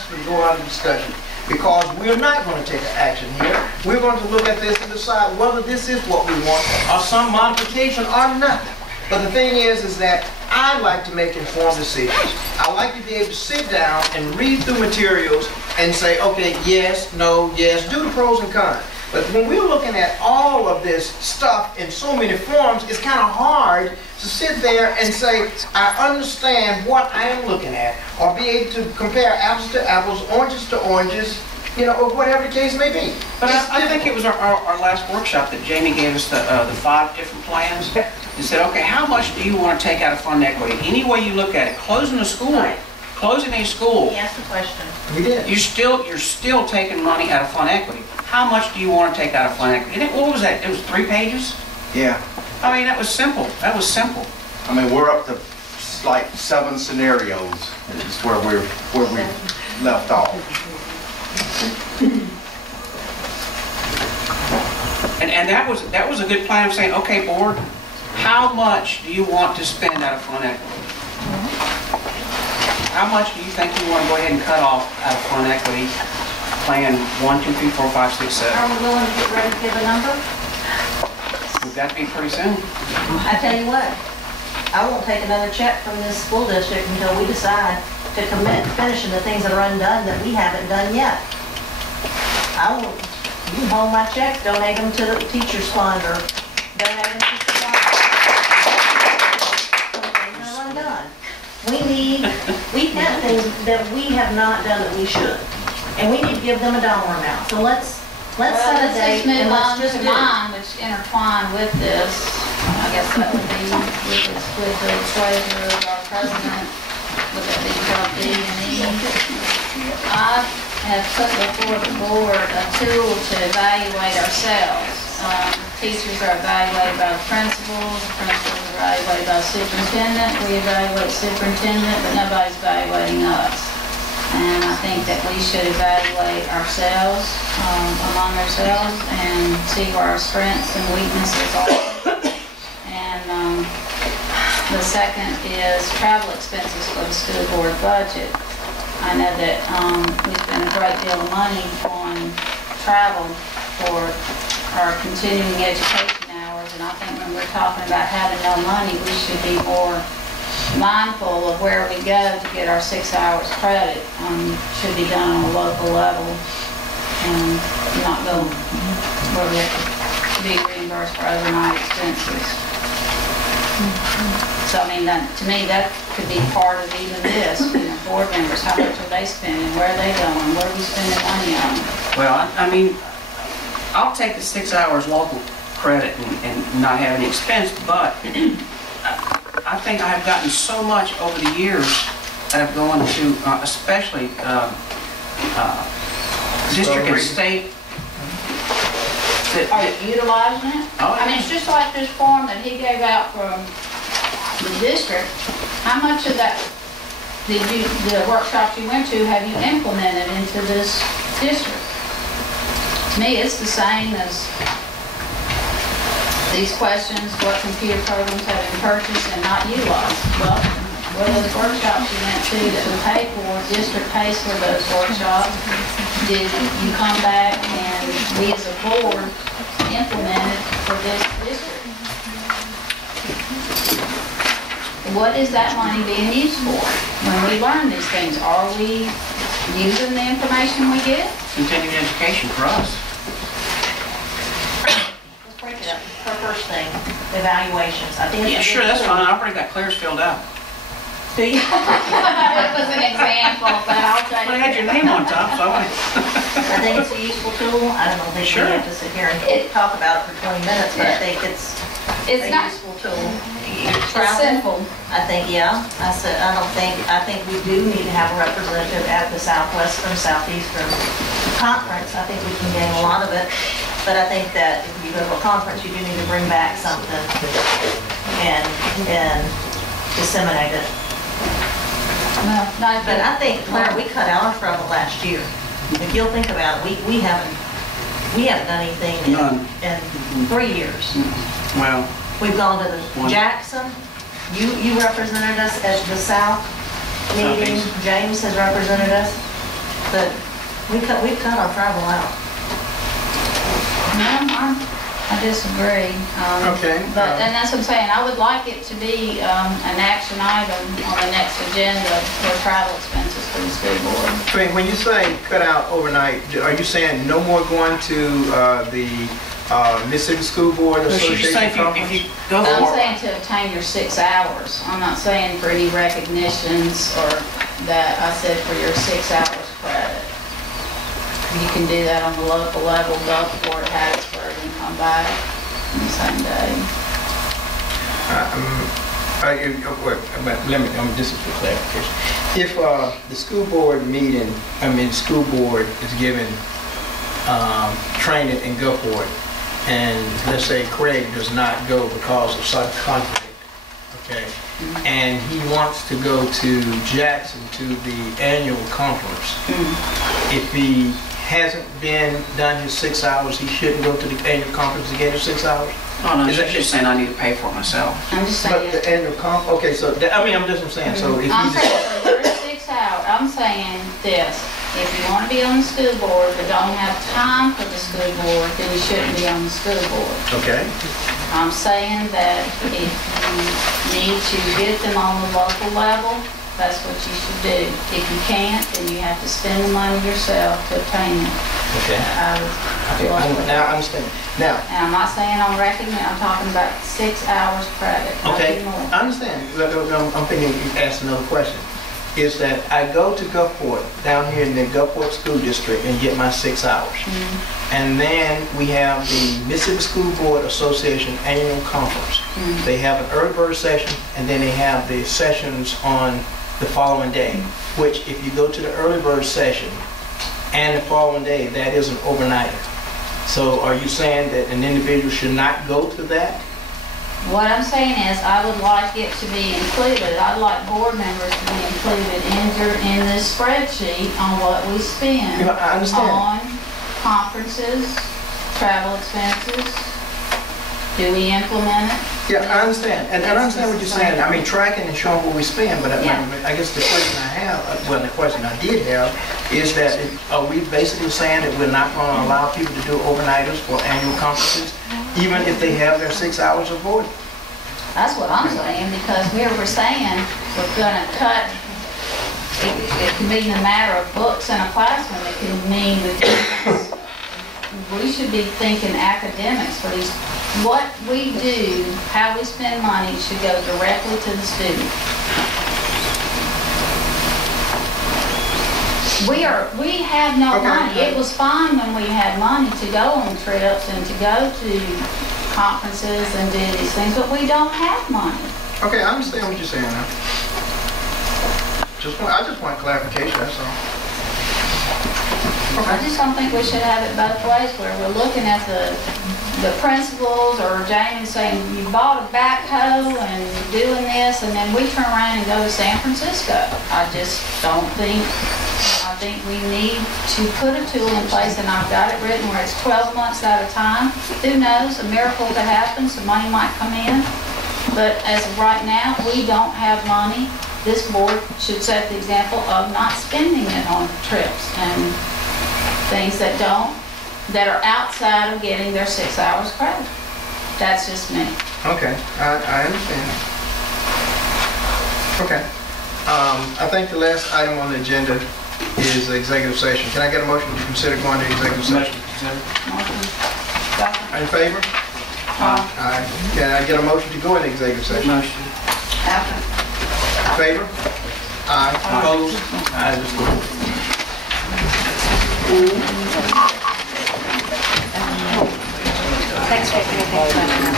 rest can go out of discussion. Because we're not going to take an action here. We're going to look at this and decide whether this is what we want or some modification or not. But the thing is that I like to make informed decisions. I like to be able to sit down and read through materials and say, okay, yes, no, yes, do the pros and cons. But when we're looking at all of this stuff in so many forms, it's kind of hard to sit there and say, I understand what I am looking at, or be able to compare apples to apples, oranges to oranges, you know, or whatever the case may be. But I think it was our last workshop that Jamie gave us the 5 different plans. He said, okay, how much do you want to take out of fund equity? Any way you look at it, closing a school, Right. closing a school, He asked the question. We did. you're still taking money out of fund equity. How much do you want to take out of fund equity? And what was that? It was 3 pages? Yeah. I mean, that was simple. That was simple. I mean, we're up to like 7 scenarios. Is where we left off. And that was a good plan of saying, okay, board, how much do you want to spend out of fund equity? How much do you think you want to go ahead and cut off out of fund equity? Plan 1, 2, 3, 4, 5, 6, 7. Are we willing to get ready to give a number? Would that be pretty soon? I tell you what, I won't take another check from this school district until we decide to commit to finishing the things that are undone that we haven't done yet. I won't, you can hold my checks, donate them to the teacher's fund or donate them to the fund. Things are undone. We have things that we have not done that we should. And we need to give them a dollar amount. So let's set a date and let's just do it. Mine, which intertwined with this, I guess that would be with the treasurer, our president, with the D&E. I have put before the board a tool to evaluate ourselves. Teachers are evaluated by the principals are evaluated by the superintendent. We evaluate superintendent, but nobody's evaluating us. And I think that we should evaluate ourselves, among ourselves, and see where our strengths and weaknesses are. And the second is travel expenses for the school board budget. I know that we spend a great deal of money on travel for our continuing education hours, and I think when we're talking about having no money, we should be more mindful of where we go to get our 6 hours credit. Should be done on a local level and not go where we have to be reimbursed for overnight expenses. So I mean, to me, that could be part of even this. You know, board members, how much are they spending? Where are they going? What are we spending money on? Well, I mean, I'll take the 6 hours local credit and not have any expense, but I think I have gotten so much over the years that I've gone to, especially district and state. Are you utilizing it? Oh, I mean, it's just like this form that he gave out from the district. How much of that the workshops you went to, have you implemented into this district? To me, it's the same as these questions, what computer programs have been purchased and not utilized. Well, what are those workshops you went to that we paid for, district pays for those workshops? Did you come back and we as a board implemented for this district? What is that money being used for? When we learn these things, are we using the information we get? Continuing education for us. Break it up. Her first thing, evaluations. I think it's Yeah, sure, that's fine. I've already got Claire's filled out. Do you? That was an example, but I'll tell Well, you. I had your name on top, so I I think it's a useful tool. I don't think Sure. we have to sit here and talk about it for 20 minutes, but I think it's It's a not, useful tool. it's Travel, simple. I think, yeah. I think we do need to have a representative at the Southwestern, Southeastern Conference. I think we can gain a lot of it. But I think that if you go to a conference, you do need to bring back something and disseminate it. But I think, Claire, we cut out our travel last year. If you'll think about it, we haven't done anything in 3 years. well, We've gone to the Jackson. You represented us at the South meeting. Southeast. James has represented us. But we cut our travel out. No, I disagree. Okay. But, and that's what I'm saying, I would like it to be an action item on the next agenda for travel expenses for the school board. I mean, when you say cut out overnight, are you saying no more going to the Mississippi School Board Well, should you Association say if conference? you go I'm for it? saying to obtain your 6 hours. I'm not saying for any recognitions or that, I said for your 6 hours credit. You can do that on the local level, go for it, Hattiesburg, and come back on the same day. But this is for clarification. If the school board meeting, school board is given training and go for it, and let's say Craig does not go because of some conflict, okay, and he wants to go to Jackson to the annual conference, if he hasn't done his 6 hours, he shouldn't go to the annual conference to get his 6 hours? Oh, no, Is that she's just saying I need to pay for it myself. I'm just But saying, the annual okay, so, I'm just saying, so if I'm he saying for your 6 hours, I'm saying this, if you want to be on the school board but don't have time for the school board, then you shouldn't be on the school board. okay, I'm saying that if you need to get them on the local level, that's what you should do. If you can't, then you have to spend the money yourself to obtain it. okay. Now I understand. Now, And I'm not saying I'm recommending, I'm talking about 6 hours credit, okay, nothing more. I understand. I'm thinking you asked another question. Is that I go to Gulfport, down here in the Gulfport School District, and get my 6 hours. And then we have the Mississippi School Board Association Annual Conference. They have an early bird session, and then they have the sessions on the following day, which if you go to the early bird session and the following day, that is an overnighter. So are you saying that an individual should not go to that? What I'm saying is, I would like it to be included, I'd like board members to be included in this spreadsheet on what we spend Yeah, I understand. on conferences, travel expenses. Do we implement it? Yeah, I understand, and I understand what you're saying. I mean, tracking and showing what we spend, but Yeah. I guess the question I have, well, the question I did have, is that are we basically saying that we're not going to allow people to do overnighters for annual conferences, even if they have their 6 hours of board? That's what I'm saying, because we're saying we're gonna cut, it can be in the matter of books in a classroom, it can mean the difference. We should be thinking academics for these. What we do, how we spend money should go directly to the student. We have no Okay. money. It was fine when we had money to go on trips and to go to conferences and do these things, but we don't have money. Okay, I understand what you're saying now. I just want clarification, that's all. I just don't think we should have it both ways, where we're looking at the principals or Jamie saying, you bought a backhoe and you're doing this, and then we turn around and go to San Francisco. I just don't think, I think we need to put a tool in place, and I've got it written where it's 12 months at a time. Who knows, a miracle could happen, some money might come in. But as of right now, we don't have money. This board should set the example of not spending it on trips and things that are outside of getting their 6 hours credit. That's just me. Okay, I understand. Okay. I think the last item on the agenda is the executive session. Can I get a motion to consider going to executive session? In favor? Aye. Can I get a motion to go into executive session? Motion. In favor? Aye. Opposed? Aye. Let's go. Thanks for everything.